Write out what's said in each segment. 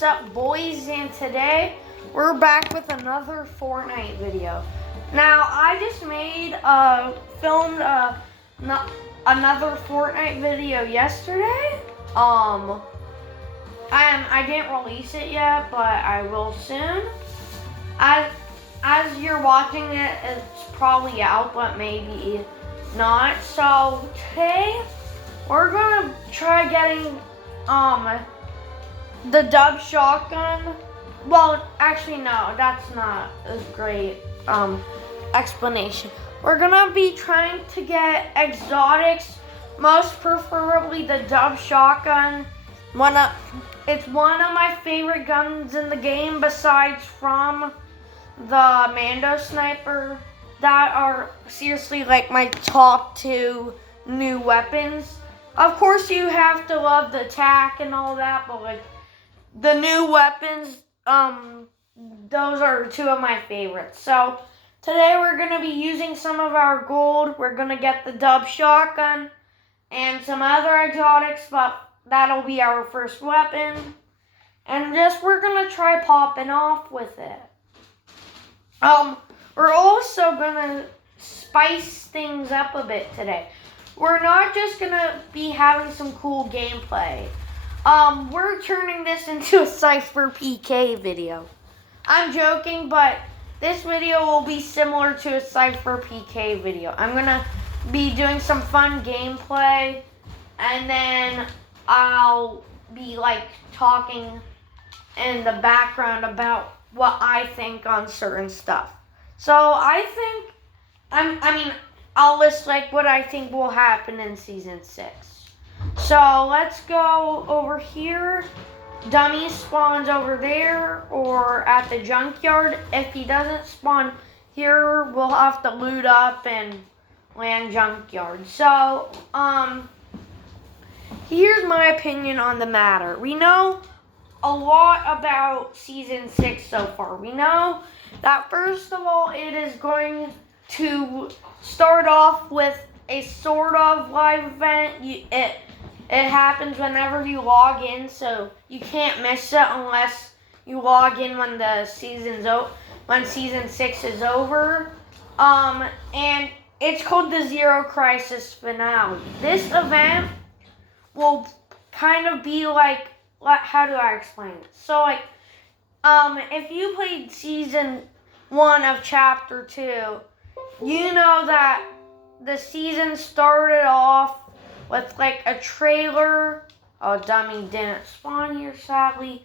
What's up, boys? And today we're back with another Fortnite video. Now, I just filmed another Fortnite video yesterday. I didn't release it yet, but I will soon. As you're watching it, it's probably out, but maybe not. So today we're gonna try getting the dub shotgun. Well, actually no, that's not a great explanation. We're gonna be trying to get exotics, most preferably the dub shotgun. It's one of my favorite guns in the game, besides from the Mando sniper. That are seriously like my top two new weapons. Of course, you have to love the attack and all that, but like the new weapons, those are two of my favorites. So today we're gonna be using some of our gold. We're gonna get the dub shotgun and some other exotics, but that'll be our first weapon. And we're gonna try popping off with it. We're also gonna spice things up a bit today. We're not just gonna be having some cool gameplay. We're turning this into a Cypher PK video. I'm joking, but this video will be similar to a Cypher PK video. I'm gonna be doing some fun gameplay, and then I'll be like talking in the background about what I think on certain stuff. So I'll list like what I think will happen in season 6. So let's go over here. Dummy spawns over there or at the junkyard. If he doesn't spawn here, we'll have to loot up and land junkyard. So, here's my opinion on the matter. We know a lot about season 6 so far. We know that first of all, it is going to start off with a sort of live event. It happens whenever you log in, so you can't miss it unless you log in when when season 6 is over. And it's called the Zero Crisis Finale. This event will kind of be like, how do I explain it? So like, if you played season 1 of chapter 2, you know that the season started off with like a trailer. Oh, dummy didn't spawn here, sadly.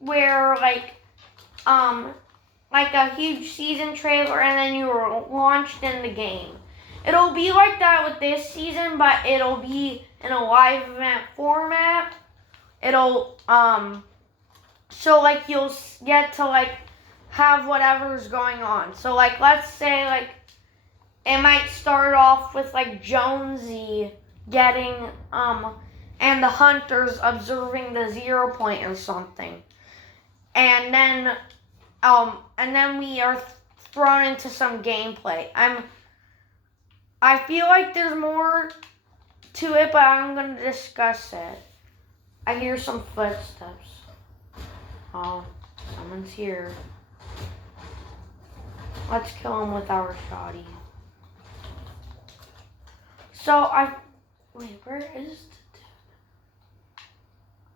Where like a huge season trailer, and then you were launched in the game. It'll be like that with this season, but it'll be in a live event format. It'll so like you'll get to like have whatever's going on. So like let's say like it might start off with like Jonesy getting and the hunters observing the 0 point or something. And then we are thrown into some gameplay. I feel like there's more to it, but I'm gonna discuss it. I hear some footsteps. Oh, someone's here. Let's kill him with our shotty. So wait, where is the dude?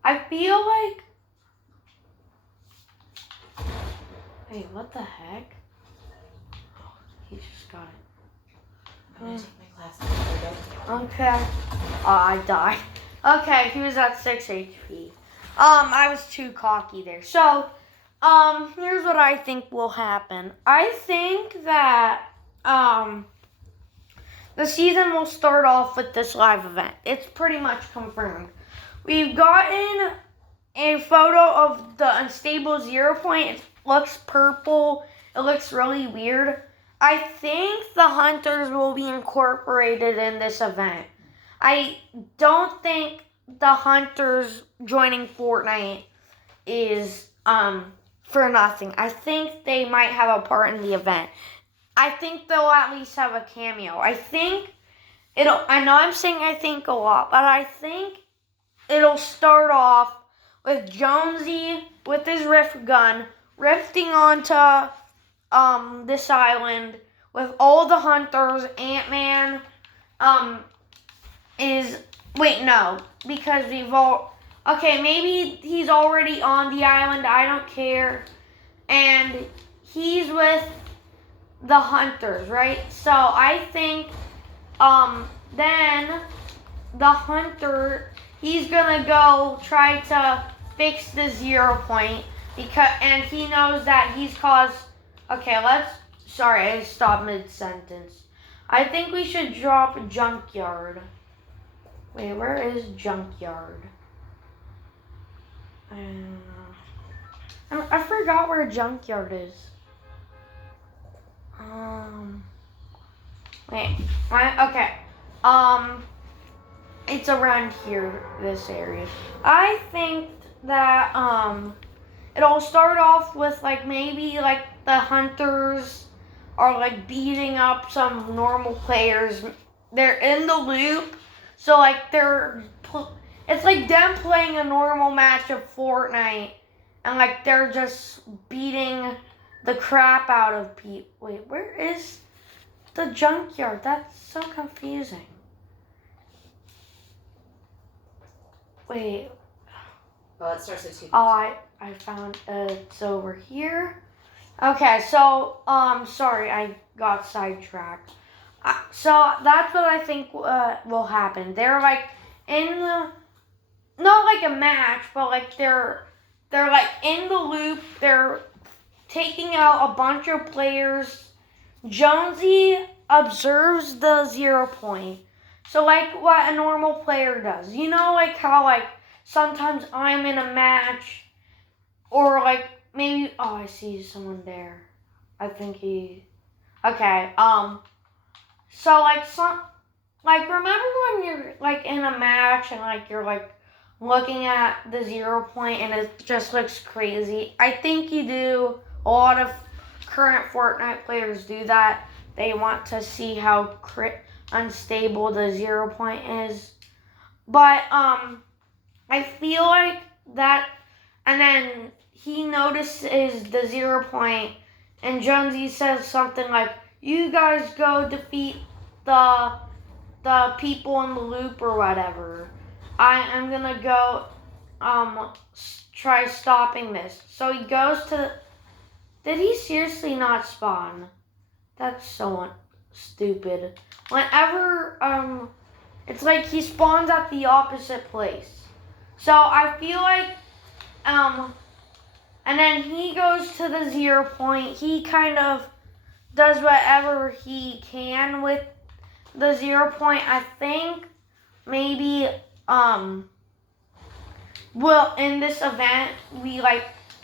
I feel like, wait, what the heck? Oh, he just got it. I'm gonna take my glasses. Okay. I died. Okay, he was at 6 HP. I was too cocky there. So, here's what I think will happen. I think that, the season will start off with this live event. It's pretty much confirmed. We've gotten a photo of the unstable 0 point. It looks purple. It looks really weird. I think the hunters will be incorporated in this event. I don't think the hunters joining Fortnite is for nothing. I think they might have a part in the event. I think they'll at least have a cameo. I know I'm saying I think a lot, but I think it'll start off with Jonesy with his rift gun rifting onto this island with all the hunters. Ant-Man is because we've all maybe he's already on the island. I don't care, and he's with the hunters, right? So I think then the hunter, he's gonna go try to fix the 0 point and he knows that he's caused. Sorry, I stopped mid-sentence. I think we should drop Junkyard. Wait, where is Junkyard? I forgot where Junkyard is. It's around here, this area. I think that it'll start off with maybe the hunters are beating up some normal players. They're in the loop, so it's like them playing a normal match of Fortnite, and they're just beating the crap out of people. Wait, where is the Junkyard? That's so confusing. Wait. Well, it starts at 2. Oh, I found it's over here. Okay, so sorry, I got sidetracked. So that's what I think will happen. They're in the, not a match, but they're in the loop. They're taking out a bunch of players. Jonesy observes the 0 point. So what a normal player does. You know how sometimes I'm in a match or maybe I see someone there. I think he okay. So remember when you're in a match and you're looking at the 0 point and it just looks crazy? I think you do. A lot of current Fortnite players do that. They want to see how unstable the 0 point is. But I feel that, and then he notices the 0 point, and Jonesy says something "You guys go defeat the people in the loop or whatever. I'm gonna go try stopping this." So he goes to. Did he seriously not spawn? That's so stupid. Whenever it's he spawns at the opposite place. So I feel and then he goes to the 0 point. He kind of does whatever he can with the 0 point. I think maybe well, in this event we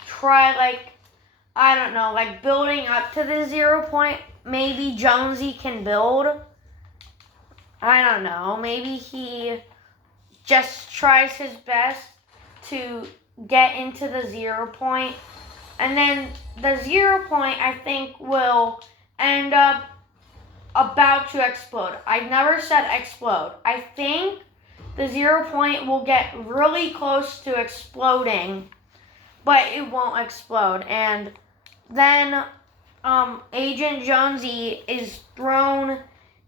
try I don't know, building up to the 0 point. Maybe Jonesy can build. I don't know. Maybe he just tries his best to get into the 0 point. And then the 0 point, I think, will end up about to explode. I never said explode. I think the 0 point will get really close to exploding, but it won't explode. And then Agent Jonesy is thrown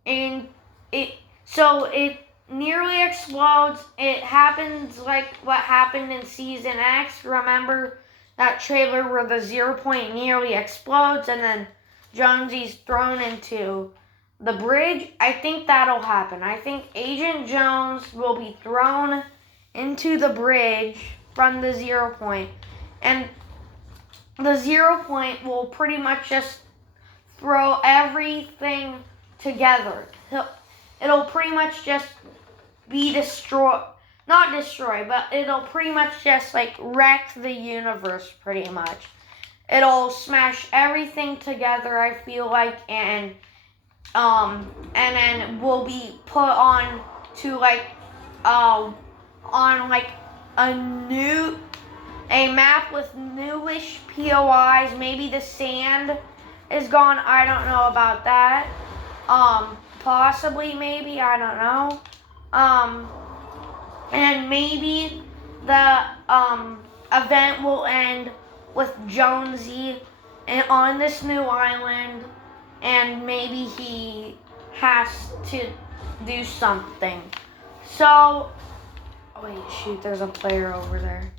in it, so it nearly explodes. It happens like what happened in Season X. Remember that trailer where the 0 point nearly explodes and then Jonesy's thrown into the bridge? I think that'll happen. I think Agent Jones will be thrown into the bridge from the 0 point, and the 0 point will pretty much just throw everything together. It'll pretty much just be not destroyed, but it'll pretty much just wreck the universe pretty much. It'll smash everything together, I feel and then we'll be put on to a map with newish POIs. Maybe the sand is gone. I don't know about that. Possibly, maybe, I don't know. And maybe the event will end with Jonesy and on this new island, and maybe he has to do something. So, wait, shoot, there's a player over there.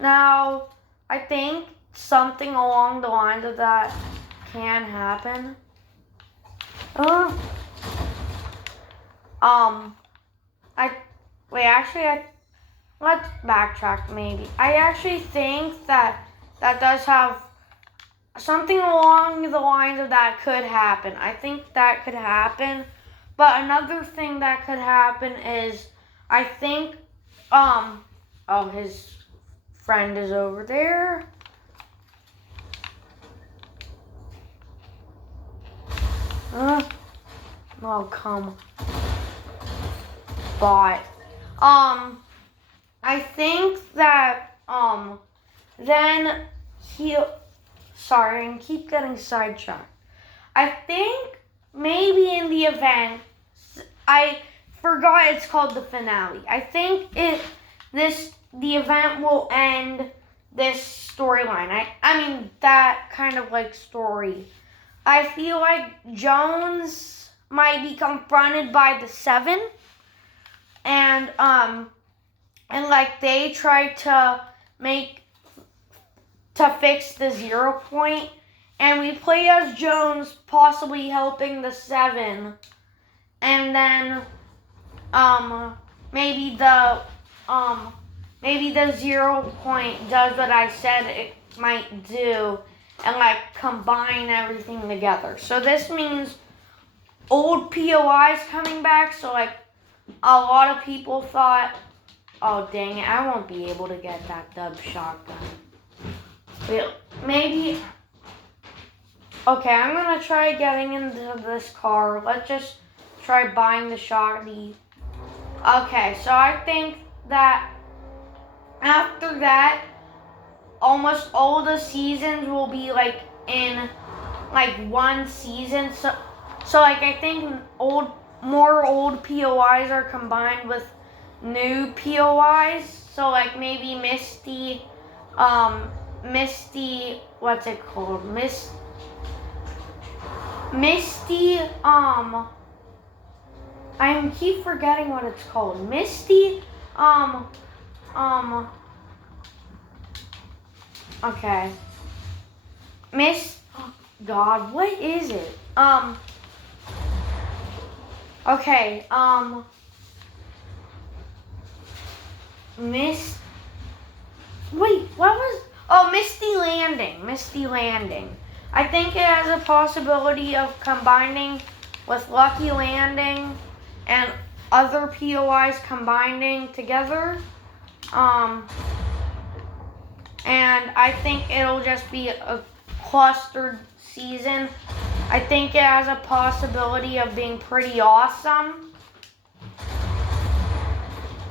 Now, I think something along the lines of that can happen. Let's backtrack maybe. I actually think that does have something along the lines of that could happen. I think that could happen. But another thing that could happen is I think his friend is over there. Oh, come. But I think that then sorry, I keep getting sidetracked. I think maybe in the event, I forgot it's called the finale. I think the event will end this storyline. I mean that kind of like story. I feel like Jones might be confronted by the Seven, and like they try to fix the 0 point, and we play as Jones possibly helping the Seven, and then maybe the 0 point does what I said it might do, and like combine everything together. So this means old POIs coming back. So like a lot of people thought, oh dang it, I won't be able to get that dub shotgun. Maybe. Okay, I'm gonna try getting into this car. Let's just try buying the shotgun. Okay, so I think that after that, almost all the seasons will be like in like one season. So like I think more old POIs are combined with new POIs. So like maybe Misty, what's it called? Misty, I keep forgetting what it's called. Misty, okay. God, what is it? Okay, Misty Landing. I think it has a possibility of combining with Lucky Landing and other POIs combining together. And I think it'll just be a clustered season. I think it has a possibility of being pretty awesome.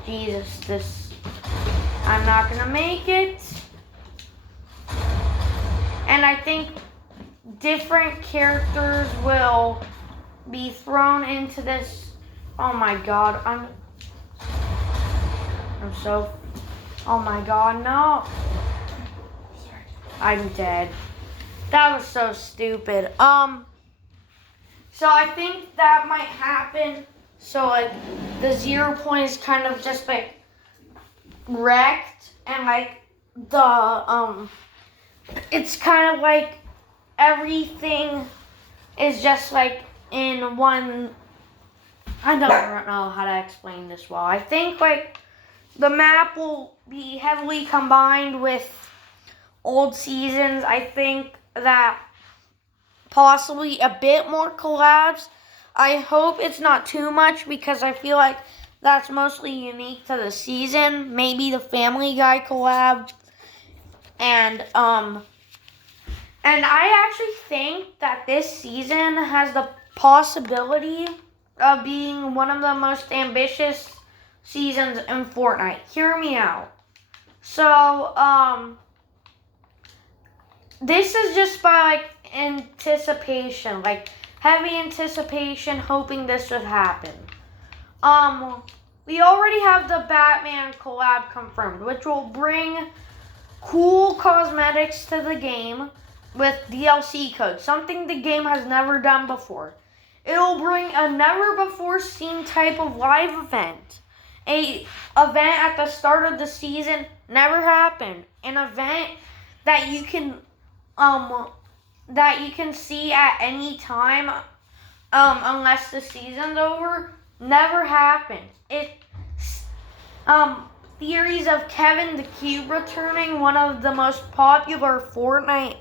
Jesus, I'm not gonna make it. And I think different characters will be thrown into this. Oh my God, oh my God, no. I'm dead. That was so stupid. So I think that might happen. So like the 0 point is kind of just like wrecked, and like the it's kind of like everything is just like in one. I don't know how to explain this well. I think like the map will be heavily combined with old seasons. I think that possibly a bit more collabs. I hope it's not too much because I feel like that's mostly unique to the season. Maybe the Family Guy collab. And I actually think that this season has the possibility of being one of the most ambitious seasons in Fortnite. Hear me out. So, this is just by like anticipation, like heavy anticipation, hoping this would happen. we already have the Batman collab confirmed, which will bring cool cosmetics to the game with DLC codes, something the game has never done before. It'll bring a never-before-seen type of live event. A event at the start of the season never happened. An event that you can see at any time, unless the season's over, never happened. Theories of Kevin the Cube returning, one of the most popular Fortnite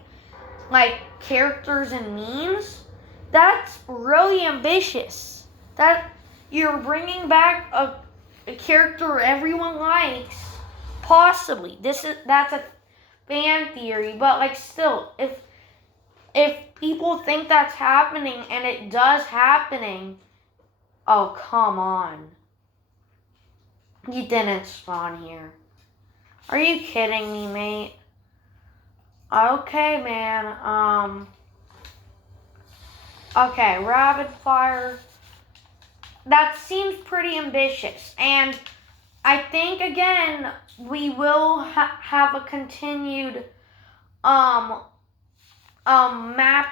characters and memes. That's really ambitious. That you're bringing back a character everyone likes. Possibly. That's a fan theory, but still, if people think that's happening and it does happening, oh come on. You didn't spawn here. Are you kidding me, mate? Okay, man. Okay, rapid fire. That seems pretty ambitious. And I think, again, we will have a continued map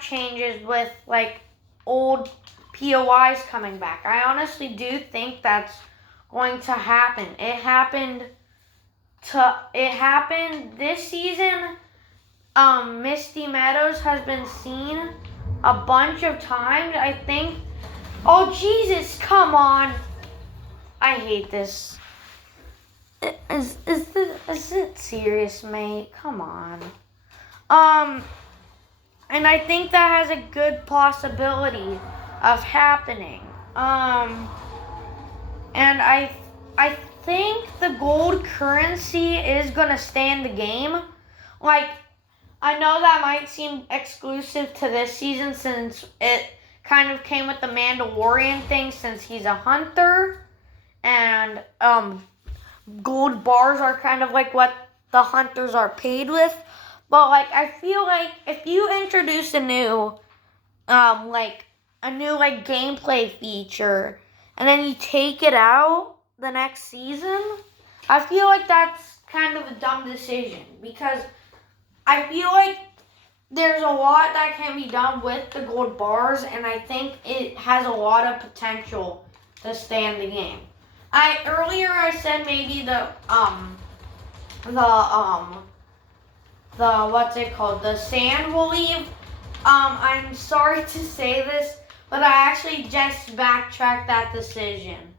changes with, old POIs coming back. I honestly do think that's going to happen. It happened this season. Misty Meadows has been seen a bunch of times, I think. Oh, Jesus, come on. I hate this. Is it serious, mate? Come on. And I think that has a good possibility of happening. And I think the gold currency is gonna stay in the game. I know that might seem exclusive to this season since it kind of came with the Mandalorian thing since he's a hunter. And gold bars are kind of what the hunters are paid with. But I feel if you introduce a new gameplay feature and then you take it out the next season, I feel that's kind of a dumb decision because I feel there's a lot that can be done with the gold bars, and I think it has a lot of potential to stay in the game. Earlier I said maybe the what's it called? The sand will leave. I'm sorry to say this, but I actually just backtracked that decision.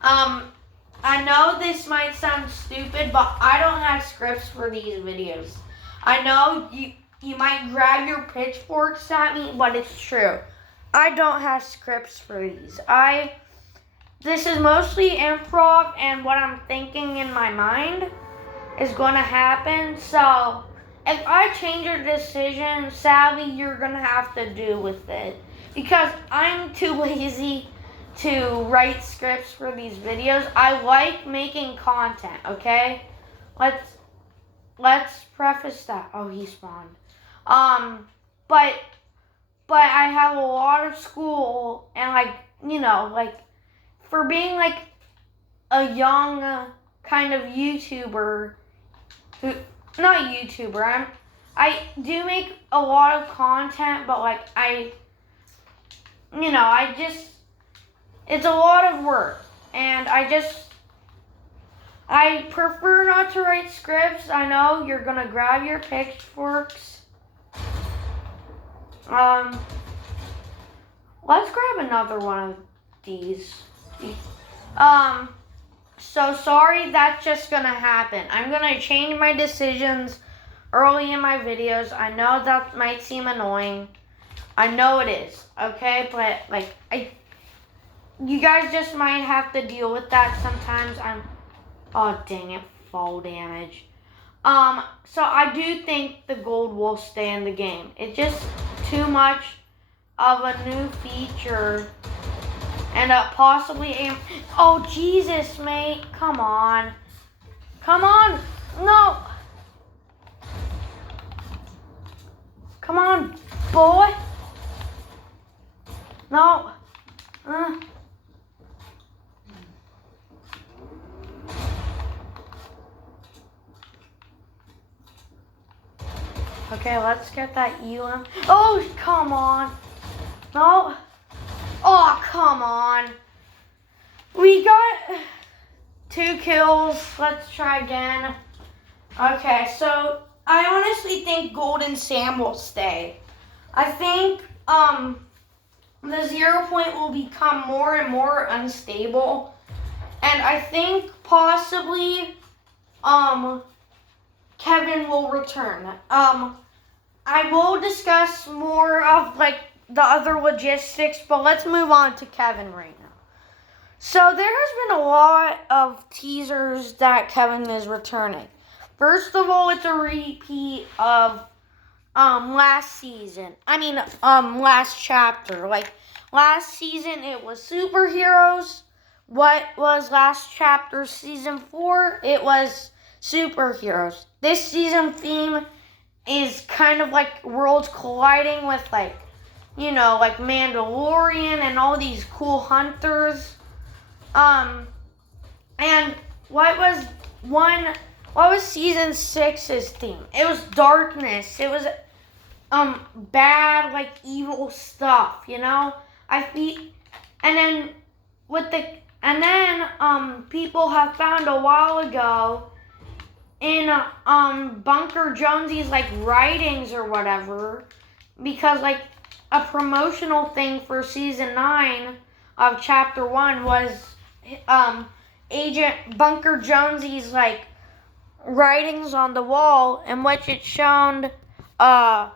I know this might sound stupid, but I don't have scripts for these videos. I know you might grab your pitchforks at me, but it's true. I don't have scripts for these. This is mostly improv and what I'm thinking in my mind is going to happen. So if I change your decision, sadly, you're going to have to do with it. Because I'm too lazy to write scripts for these videos. I like making content, okay? Let's preface that. Oh, he spawned. But I have a lot of school and for being a young kind of YouTuber not YouTuber, I do make a lot of content, but it's a lot of work, and I prefer not to write scripts. I know you're gonna grab your pitchforks. Let's grab another one of these. So sorry, that's just gonna happen. I'm gonna change my decisions early in my videos. I know that might seem annoying. I know it is, okay? But you guys just might have to deal with that sometimes. Oh dang it, fall damage. So I do think the gold will stay in the game. It's just too much of a new feature. And possibly oh Jesus, mate, come on. Come on, no. Come on, boy. No. Okay, let's get that ELM. Oh, come on. No. Oh, come on. We got 2 kills. Let's try again. Okay, so I honestly think Golden Sam will stay. I think the 0 point will become more and more unstable. And I think possibly Kevin will return. I will discuss more of like the other logistics, but let's move on to Kevin right now. So there has been a lot of teasers that Kevin is returning. First of all, it's a repeat of last season. Last chapter. Like last season it was superheroes. What was last chapter, season 4? It was superheroes. This season theme is kind of like worlds colliding with like Mandalorian and all these cool hunters. And what was season 6's theme? It was darkness. It was bad, like evil stuff, people have found a while ago in Bunker Jonesy's like writings or whatever, because like a promotional thing for season 9 of chapter 1 was Agent Bunker Jonesy's like writings on the wall, in which it shown a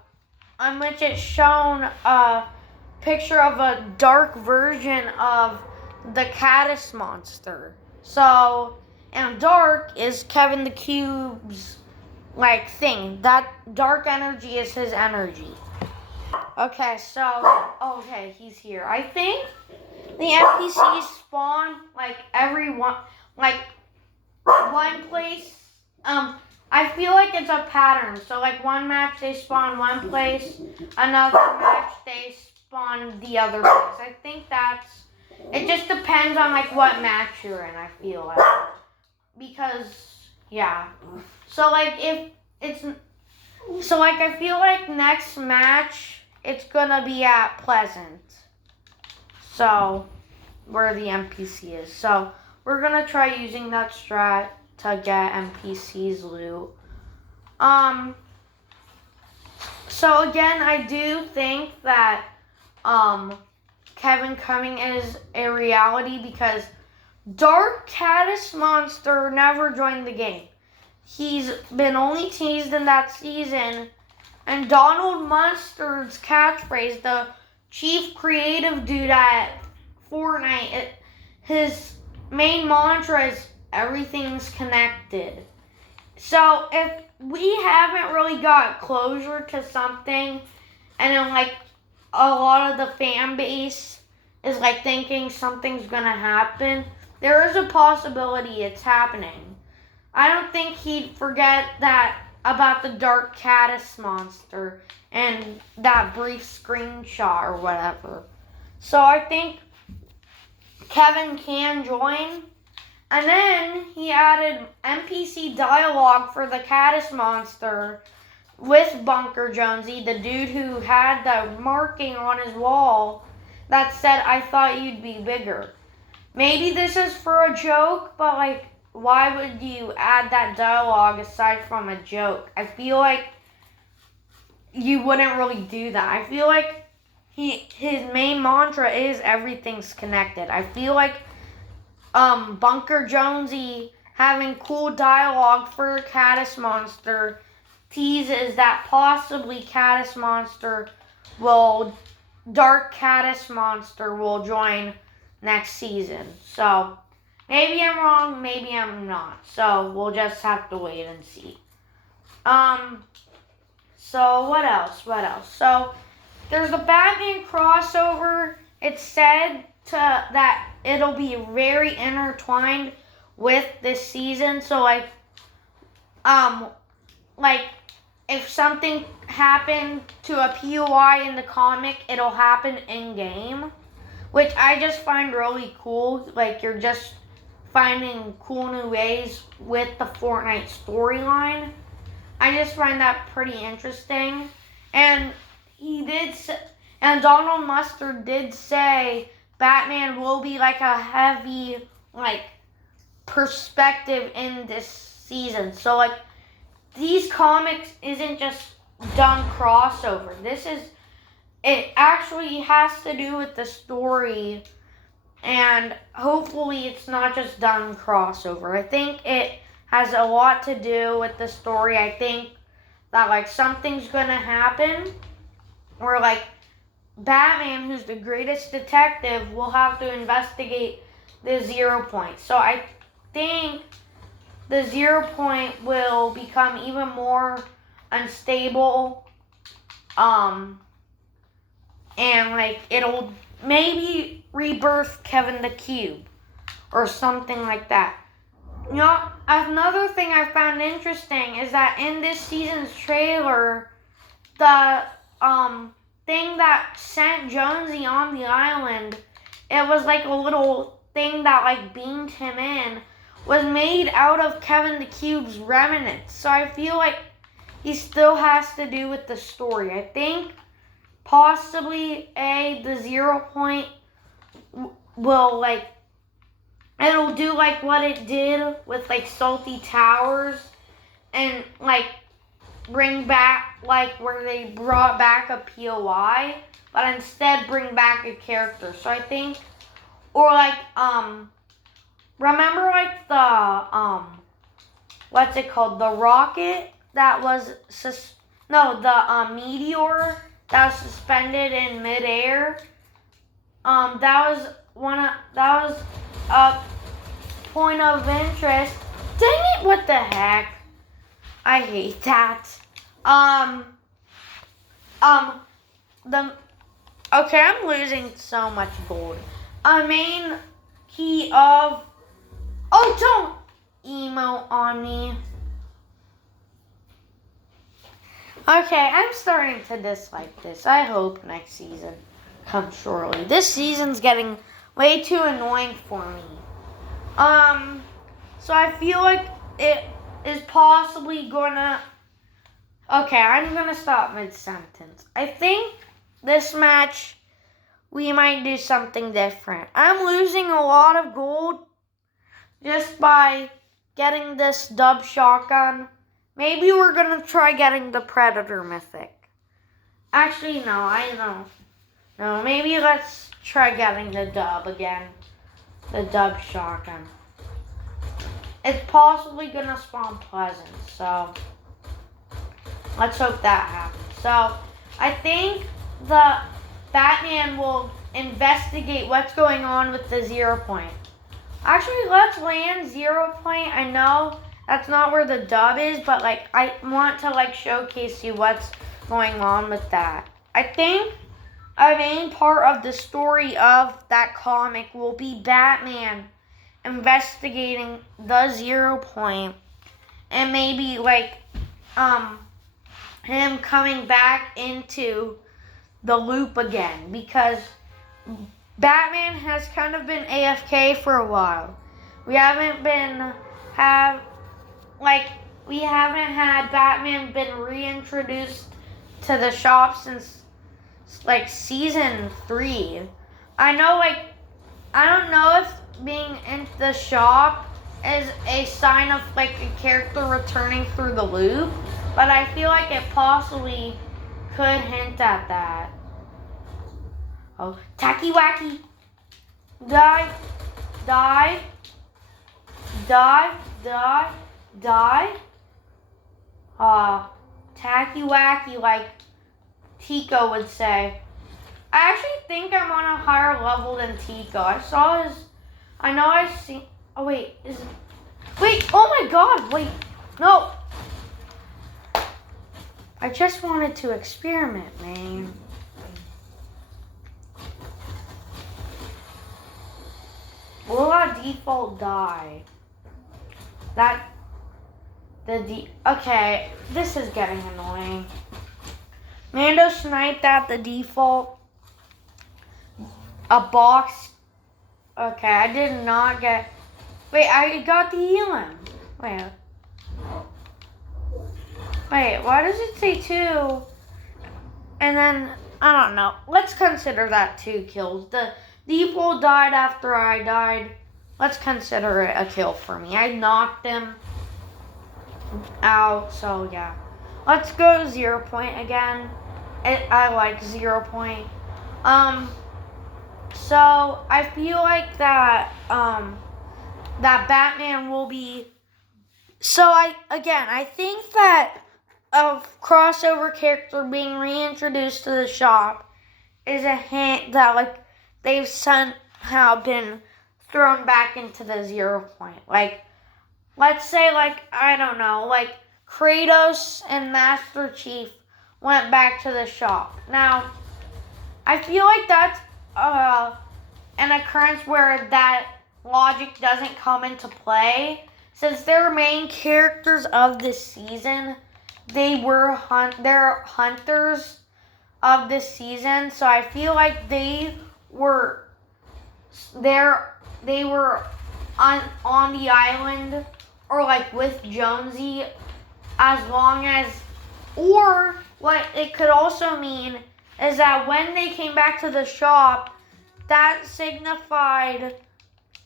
picture of a dark version of the Caddis monster. So, and dark is Kevin the Cube's like thing. That dark energy is his energy. Okay, he's here. I think the NPCs spawn like one place. I feel like it's a pattern. So like one match they spawn one place, another match they spawn the other place. I think it just depends on like what match you're in, I feel like. Because yeah. I feel like next match it's gonna be at Pleasant. So where the NPC is. So we're gonna try using that strat to get NPC's loot. So again, I do think that Kevin coming is a reality because Dark Caddis Monster never joined the game. He's been only teased in that season, and Donald Mustard's catchphrase, the chief creative dude at Fortnite, his main mantra is everything's connected. So if we haven't really got closure to something, and then like a lot of the fan base is like thinking something's gonna happen, there is a possibility it's happening. I don't think he'd forget that about the Dark Caddis monster and that brief screenshot or whatever. So I think Kevin can join. And then he added NPC dialogue for the Caddis monster with Bunker Jonesy, the dude who had the marking on his wall that said, "I thought you'd be bigger." Maybe this is for a joke, but like, why would you add that dialogue aside from a joke? I feel like you wouldn't really do that. I feel like his main mantra is everything's connected. I feel like Bunker Jonesy having cool dialogue for Caddis Monster teases that possibly Dark Caddis Monster will join next season. So maybe I'm wrong, maybe I'm not. So we'll just have to wait and see. So what else? So there's a Batman crossover. It's said that it'll be very intertwined with this season. So if something happened to a POI in the comic, it'll happen in game, which I just find really cool. Like, you're just finding cool new ways with the Fortnite storyline. I just find that pretty interesting. And and Donald Mustard did say Batman will be like a heavy like perspective in this season. So like these comics isn't just dumb crossover. It actually has to do with the story, and hopefully it's not just dumb crossover. I think it has a lot to do with the story. I think that like something's gonna happen, or like Batman, who's the greatest detective, will have to investigate the 0 Point. So I think the 0 Point will become even more unstable. And like it'll maybe rebirth Kevin the Cube or something like that. You know, another thing I found interesting is that in this season's trailer, the thing that sent Jonesy on the island, it was like a little thing that like beamed him in, was made out of Kevin the Cube's remnants. So I feel like he still has to do with the story. I think possibly the 0 Point will like, it'll do like what it did with like Salty Towers, and like bring back like where they brought back a POI, but instead bring back a character. So I think, or like remember like the what's it called, the rocket that was the meteor that was suspended in midair. That was a point of interest. Dang it! What the heck? I hate that. Okay, I'm losing so much gold. A main key of. Oh, don't emo on me. Okay, I'm starting to dislike this. I hope next season comes shortly. This season's getting way too annoying for me. So I feel like it is possibly gonna. Okay, I'm gonna stop mid-sentence. I think this match we might do something different. I'm losing a lot of gold just by getting this dub shotgun. Maybe we're gonna try getting the Predator Mythic. Actually, no, I don't. No, maybe let's try getting the dub again. The dub shotgun. It's possibly gonna spawn Pleasant, so let's hope that happens. So I think the Batman will investigate what's going on with the 0 Point. Actually, let's land 0 Point. I know that's not where the dub is, but like I want to like showcase you what's going on with that. I think a main part of the story of that comic will be Batman investigating the 0 Point, and maybe like him coming back into the loop again, because Batman has kind of been AFK for a while. We haven't had Batman been reintroduced to the shop since like season 3. I don't know if being in the shop is a sign of like a character returning through the loop, but I feel like it possibly could hint at that. Oh, tacky wacky. Die. Die. Die. Die. Die. Tacky wacky, like Tico would say. I actually think I'm on a higher level than Tico. Oh wait, oh my god, wait, no. I just wanted to experiment, man. Will our default die? Okay, this is getting annoying. Mando sniped at the default. A box. Okay, I did not get. Wait, I got the Elam. Wait. Wait, why does it say 2? And then, I don't know. Let's consider that 2 kills. The Deeple died after I died. Let's consider it a kill for me. I knocked him out, so yeah. Let's go 0 point again. I like 0 point. So I feel like that that Batman will be. So I think that a crossover character being reintroduced to the shop is a hint that like they've somehow been thrown back into the 0 point. Like, let's say like I don't know, like Kratos and Master Chief went back to the shop. Now, I feel like that's an occurrence where that logic doesn't come into play, since they're main characters of this season. They're hunters of this season, so I feel like they were on the island or like with Jonesy as long as, or what it could also mean is that when they came back to the shop, that signified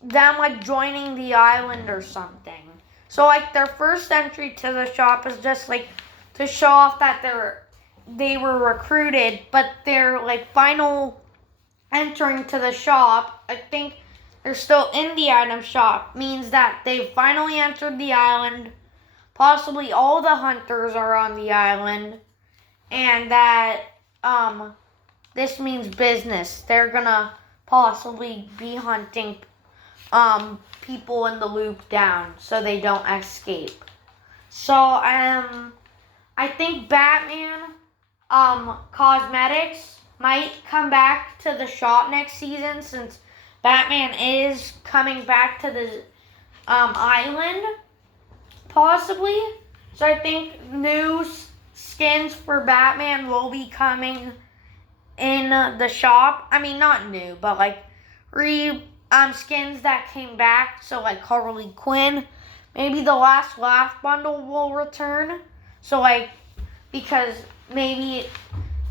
them like joining the island or something. So like their first entry to the shop is just like to show off that they were recruited, but their like final entering to the shop, I think they're still in the item shop, means that they finally entered the island. Possibly all the hunters are on the island, and that this means business. They're gonna possibly be hunting people in the loop down so they don't escape. So I think Batman cosmetics might come back to the shop next season, since Batman is coming back to the island, possibly. So I think new skins for Batman will be coming in the shop. I mean, not new, but like skins that came back. So like Harley Quinn, maybe the last Laugh bundle will return. So like, because maybe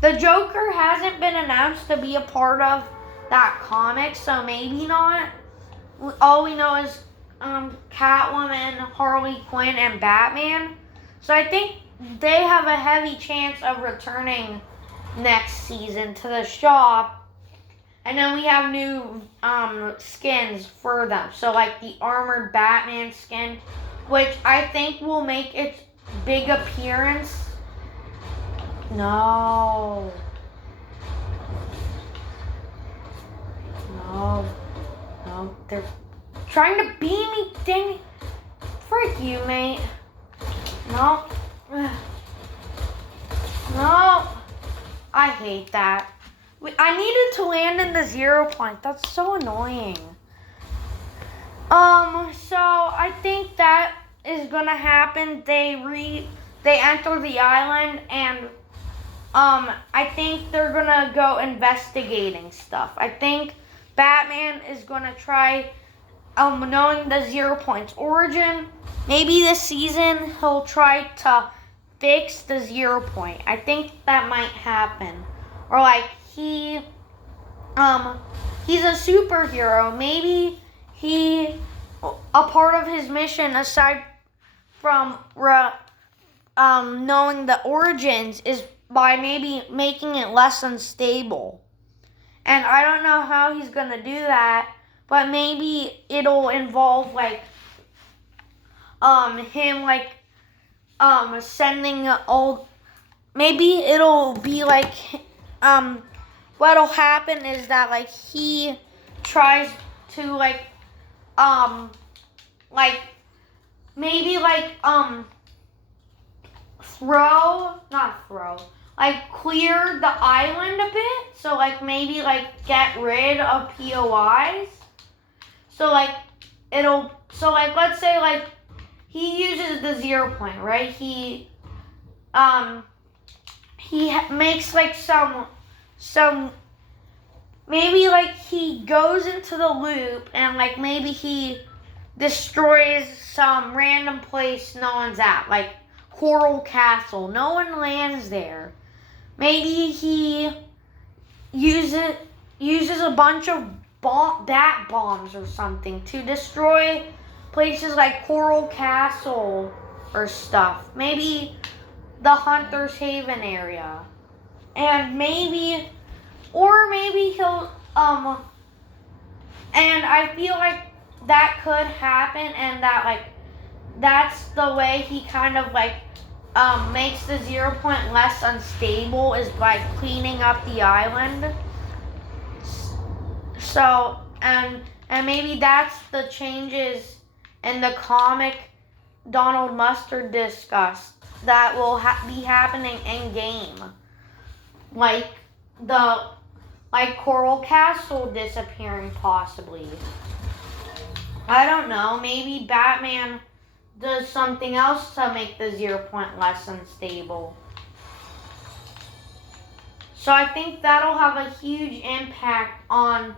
the Joker hasn't been announced to be a part of that comic, so maybe not. All we know is Catwoman, Harley Quinn, and Batman. So I think they have a heavy chance of returning next season to the shop. And then we have new skins for them. So like the armored Batman skin, which I think will make its big appearance. No. They're trying to beat me, dang it. Frick you, mate. No. No. I hate that. I needed to land in the 0 point. That's so annoying. So I think that is gonna happen. They enter the island, and I think they're gonna go investigating stuff. I think Batman is gonna try knowing the 0 points origin. Maybe this season he'll try to fix the 0 point. I think that might happen. Or like he's a superhero. Maybe a part of his mission, aside from knowing the origins, is by maybe making it less unstable. And I don't know how he's gonna do that, but maybe it'll involve like him like sending old. Maybe it'll be like what'll happen is that like he tries to clear the island a bit. So like maybe like get rid of POIs. So like let's say like he uses the 0 point, right? He makes like some maybe like he goes into the loop, and like maybe he destroys some random place no one's at, like Coral Castle. No one lands there. Maybe he uses a bunch of bat bombs or something to destroy places like Coral Castle or stuff. Maybe the Hunter's Haven area. And maybe he'll and I feel like that could happen, and that's the way he kind of makes the 0 point less unstable, is by cleaning up the island. So and maybe that's the changes in the comic Donald Mustard discussed that will be happening in game, like Coral Castle disappearing possibly. I don't know. Maybe Batman does something else to make the 0 point less unstable. So I think that'll have a huge impact on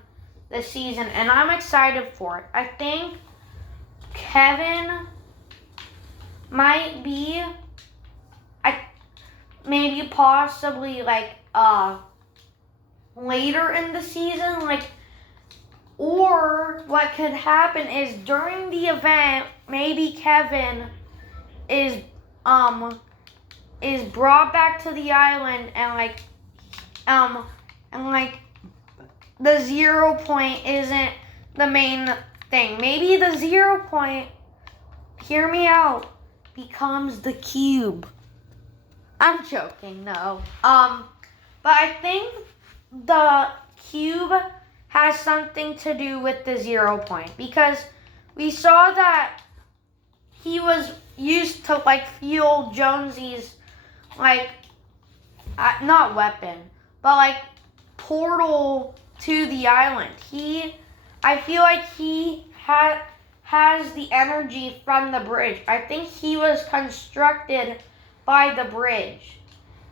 the season, and I'm excited for it. I think Kevin might be, maybe possibly later in the season, or what could happen is during the event, maybe Kevin is brought back to the island, and the 0 point isn't the main thing. Maybe the 0 point, hear me out, becomes the cube. I'm joking, no. But I think the cube has something to do with the 0 point, because we saw that he was used to fuel Jonesy's not weapon, but portal to the island. I feel like he has the energy from the bridge. I think he was constructed by the bridge.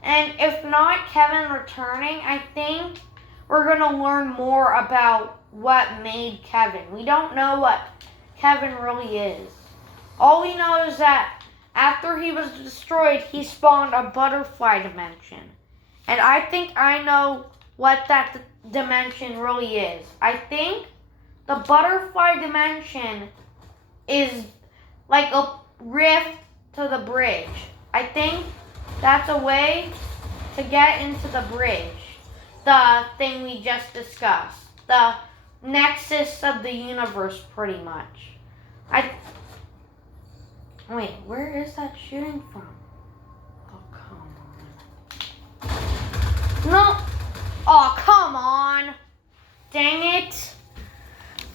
And if not Kevin returning, I think we're going to learn more about what made Kevin. We don't know what Kevin really is. All we know is that after he was destroyed, he spawned a butterfly dimension. And I think I know what that dimension really is. I think the butterfly dimension is like a rift to the bridge. I think that's a way to get into the bridge. The thing we just discussed. The nexus of the universe, pretty much. Wait, where is that shooting from? Oh, come on. No. Oh, come on. Dang it.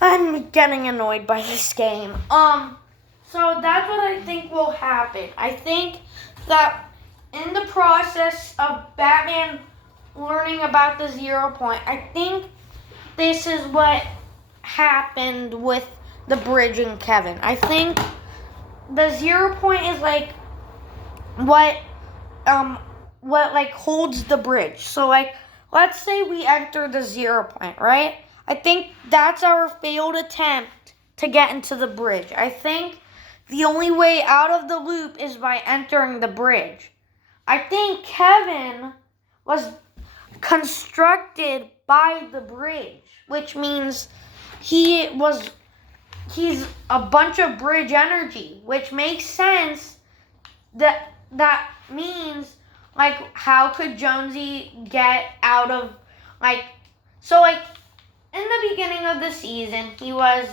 I'm getting annoyed by this game. So that's what I think will happen. I think that in the process of Batman learning about the 0 point, I think this is what happened with the bridge and Kevin. I think the 0 point is what holds the bridge. So let's say we enter the 0 point, right? I think that's our failed attempt to get into the bridge. I think the only way out of the loop is by entering the bridge. I think Kevin was constructed by the bridge, which means he's a bunch of bridge energy, which makes sense. That means how could Jonesy get out of in the beginning of the season, he was,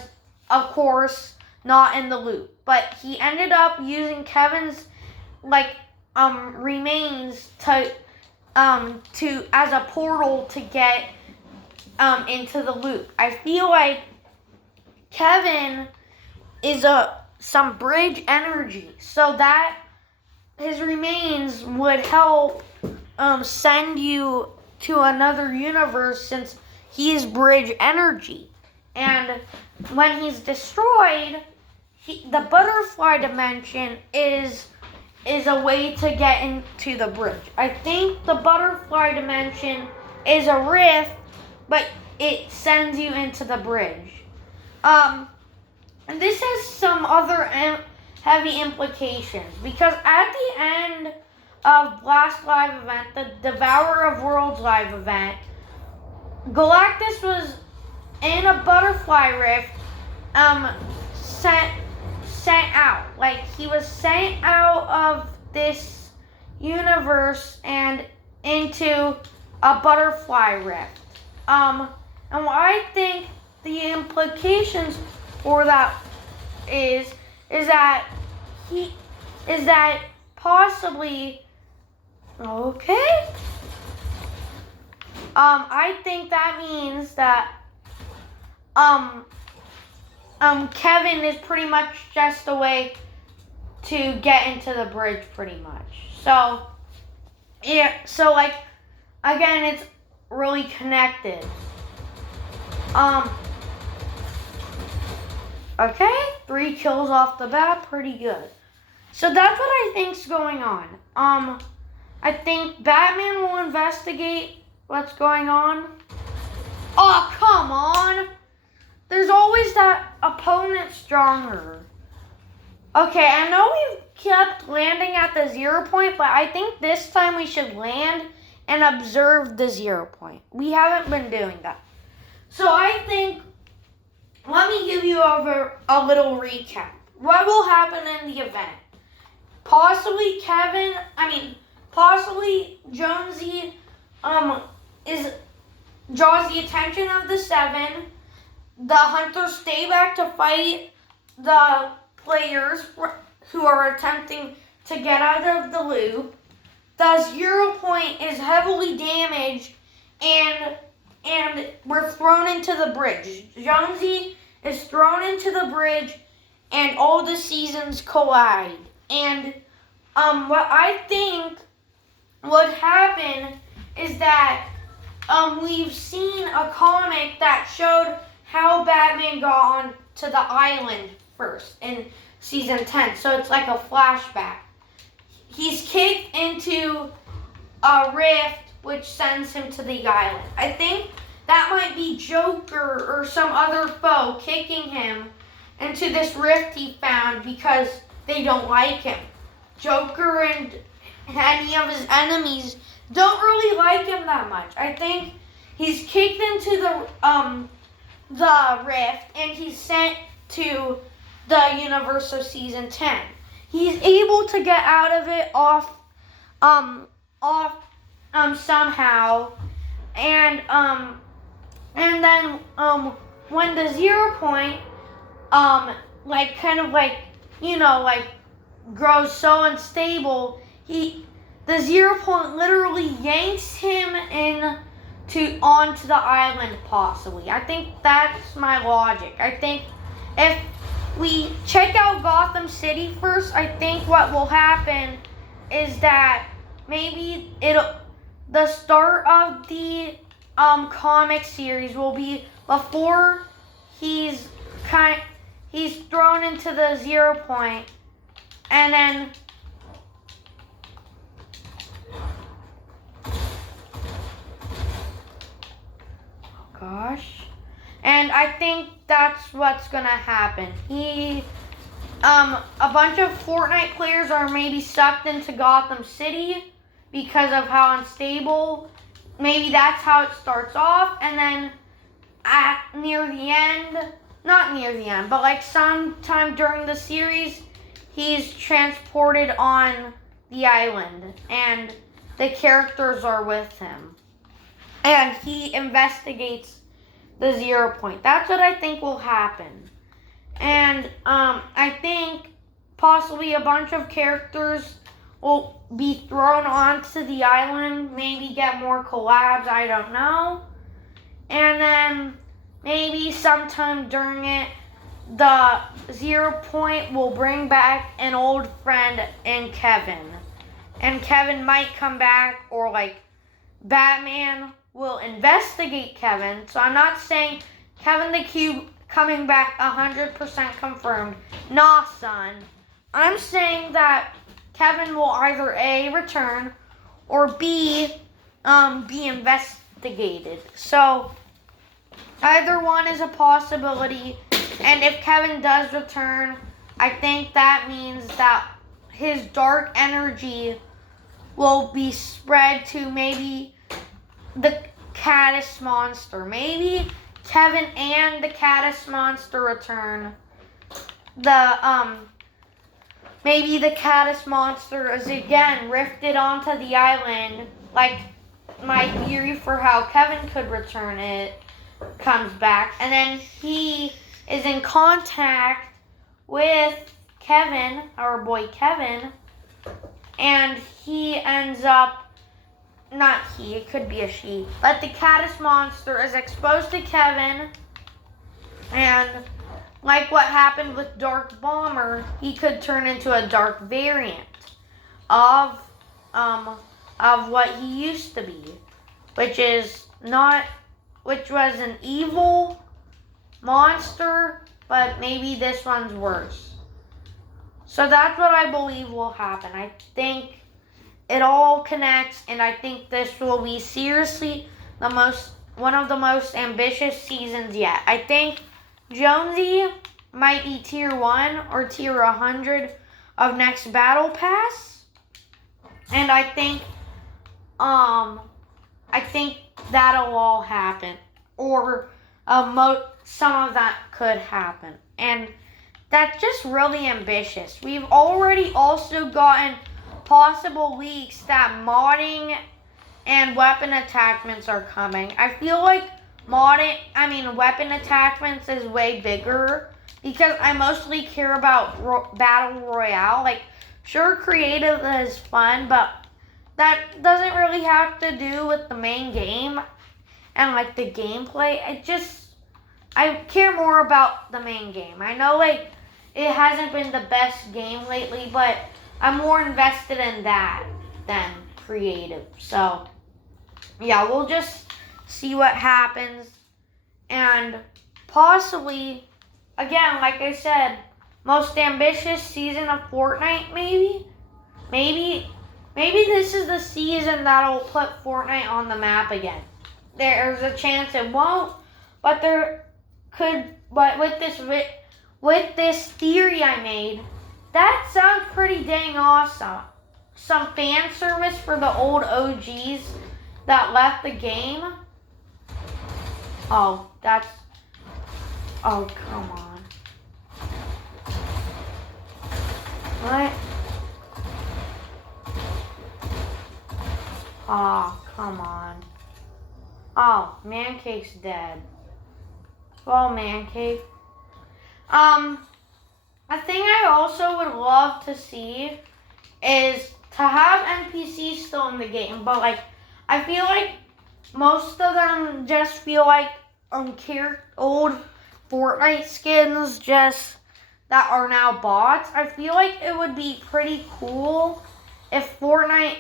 of course, not in the loop, but he ended up using Kevin's remains to as a portal to get into the loop. I feel like Kevin is some bridge energy, so that his remains would help send you to another universe, since he is bridge energy. And when he's destroyed, the butterfly dimension is a way to get into the bridge. I think the butterfly dimension is a rift, but it sends you into the bridge. And this has some other heavy implications because at the end of last live event, the Devourer of Worlds live event, Galactus was in a butterfly rift, sent out. Like he was sent out of this universe and into a butterfly rift. And what I think the implications for that is that possibly okay. I think that means that Kevin is pretty much just a way to get into the bridge, pretty much. So yeah, so like again, it's really connected. Okay, 3 kills off the bat, pretty good. So that's what I think's going on. I think Batman will investigate what's going on. Oh, come on! There's always that opponent stronger. Okay, I know we've kept landing at the 0 point, but I think this time we should land and observe the 0 point. We haven't been doing that. So I think, let me give you a little recap. What will happen in the event? Possibly Jonesy draws the attention of the 7. The hunters stay back to fight the players who are attempting to get out of the loop. The 0 point is heavily damaged and we're thrown into the bridge. Jonesy is thrown into the bridge and all the seasons collide. And what I think would happen is that we've seen a comic that showed how Batman got on to the island first in season 10. So it's like a flashback. He's kicked into a rift which sends him to the island. I think that might be Joker or some other foe kicking him into this rift he found because they don't like him. Joker and any of his enemies don't really like him that much. I think he's kicked into the rift and he's sent to the universe of season 10. He's able to get out of it somehow, and then when the 0 point grows so unstable, the 0 point literally yanks him onto the island possibly. I think that's my logic. I think if we check out Gotham City first, I think what will happen is that maybe the start of the comic series will be before he's thrown into the 0 point, and then and I think that's what's gonna happen. A bunch of Fortnite players are maybe sucked into Gotham City because of how unstable. Maybe that's how it starts off, and then not near the end, but like sometime during the series, he's transported on the island, and the characters are with him. And he investigates the 0 point. That's what I think will happen. And I think possibly a bunch of characters will be thrown onto the island, maybe get more collabs, I don't know. And then maybe sometime during it, the 0 point will bring back an old friend in Kevin. And Kevin might come back, or like Batman will investigate Kevin. So I'm not saying Kevin the Cube coming back 100% confirmed. Nah, son. I'm saying that Kevin will either A, return, or B, be investigated. So either one is a possibility. And if Kevin does return, I think that means that his dark energy will be spread to maybe the Caddis monster. Maybe Kevin and the Caddis monster return. Maybe the Caddis monster is again rifted onto the island, like my theory for how Kevin could return it comes back, and then he is in contact with Kevin, our boy Kevin, and he ends up, not he, it could be a she, but the Caddis monster is exposed to Kevin, and like what happened with Dark Bomber, he could turn into a dark variant of what he used to be, which was an evil monster, but maybe this one's worse. So that's what I believe will happen. I think it all connects, and I think this will be seriously one of the most ambitious seasons yet. I think Jonesy might be tier 1 or tier 100 of next battle pass. And I think that'll all happen. Or some of that could happen. And that's just really ambitious. We've already also gotten possible leaks that modding and weapon attachments are coming. I feel like weapon attachments is way bigger because I mostly care about Battle Royale. Like, sure, creative is fun, but that doesn't really have to do with the main game and, like, the gameplay. I care more about the main game. I know, like, it hasn't been the best game lately, but I'm more invested in that than creative. So, yeah, we'll just see what happens, and possibly, again, like I said, most ambitious season of Fortnite, maybe this is the season that'll put Fortnite on the map again. There's a chance it won't, but with this theory I made, that sounds pretty dang awesome. Some fan service for the old OGs that left the game. Oh, come on. What? Oh, come on. Oh, Mancake's dead. Well, Mancake. A thing I also would love to see is to have NPCs still in the game, but, like, I feel like most of them just feel like old Fortnite skins just that are now bots. I feel like it would be pretty cool if Fortnite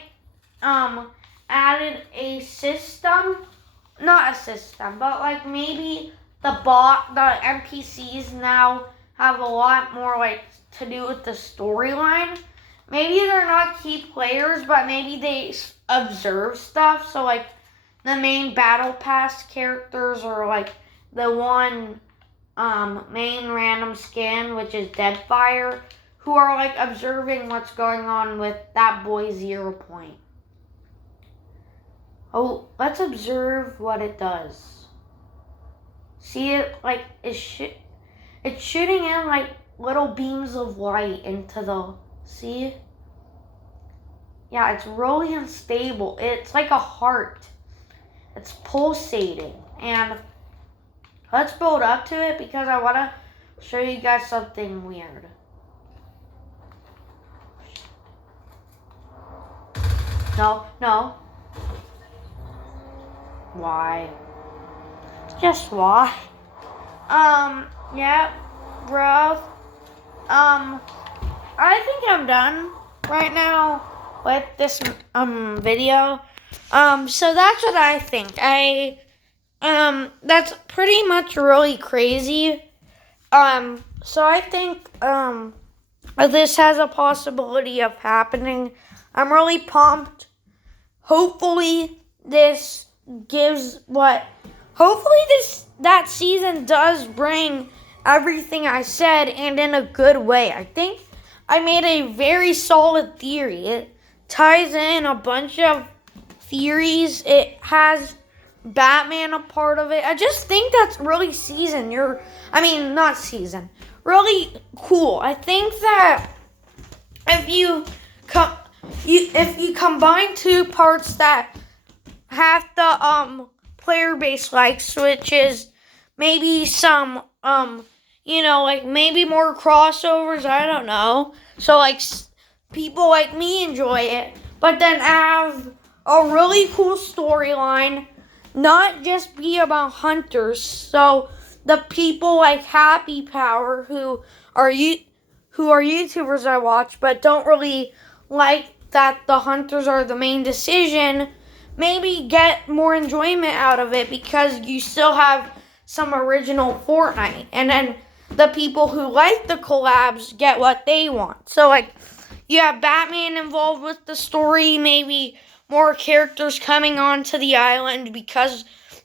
added a system, not a system, but like maybe the NPCs now have a lot more like to do with the storyline. Maybe they're not key players, but maybe they observe stuff. So, like, the main Battle Pass characters or, like, the one main random skin, which is Deadfire, who are, like, observing what's going on with that boy 0 Point. Oh, let's observe what it does. See it, like, it's shooting in, like, little beams of light into the... See? Yeah, it's really unstable. It's like a heart. It's pulsating. And let's build up to it because I want to show you guys something weird. No. Why? Just why? Yeah, bro. I think I'm done right now with this video. So that's what I think. That's pretty much really crazy. So I think this has a possibility of happening. I'm really pumped. Hopefully that season does bring everything I said and in a good way. I think I made a very solid theory. It ties in a bunch of theories. It has Batman a part of it. I just think that's really not season. Really cool. I think that if you combine two parts that have the player base likes, which is maybe some like maybe more crossovers, I don't know. So like people like me enjoy it, but then have a really cool storyline, not just be about hunters. So the people like Happy Power who are YouTubers I watch but don't really like that the hunters are the main decision, maybe get more enjoyment out of it because you still have some original Fortnite. And then the people who like the collabs get what they want. So like you have Batman involved with the story, maybe more characters coming onto the island because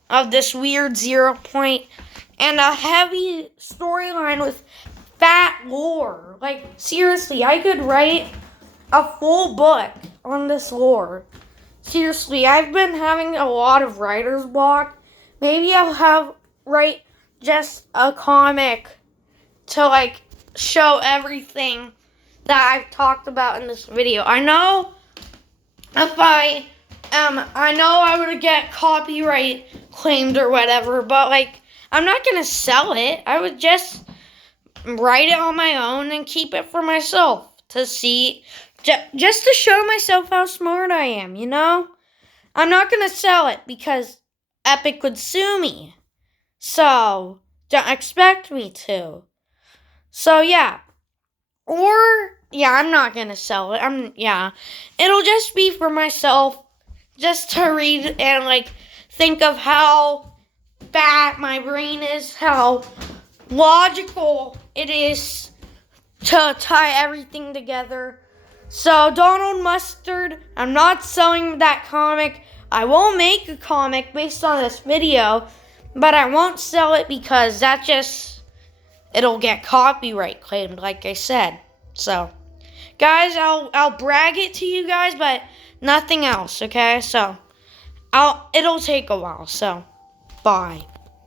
of this weird 0 point, and a heavy storyline with fat lore. Like seriously, I could write a full book on this lore. Seriously, I've been having a lot of writer's block. Maybe I'll write just a comic to like show everything that I've talked about in this video. I know if I know I would get copyright claimed or whatever, but like I'm not gonna sell it. I would just write it on my own and keep it for myself to see, just to show myself how smart I am, you know? I'm not going to sell it because Epic would sue me. So, don't expect me to. So, yeah. I'm not going to sell it. It'll just be for myself, just to read and, like, think of how bad my brain is, how logical it is to tie everything together. So Donald Mustard, I'm not selling that comic. I will make a comic based on this video, but I won't sell it because it'll get copyright claimed, like I said. So, guys, I'll brag it to you guys, but nothing else, okay? So, it'll take a while. So, bye.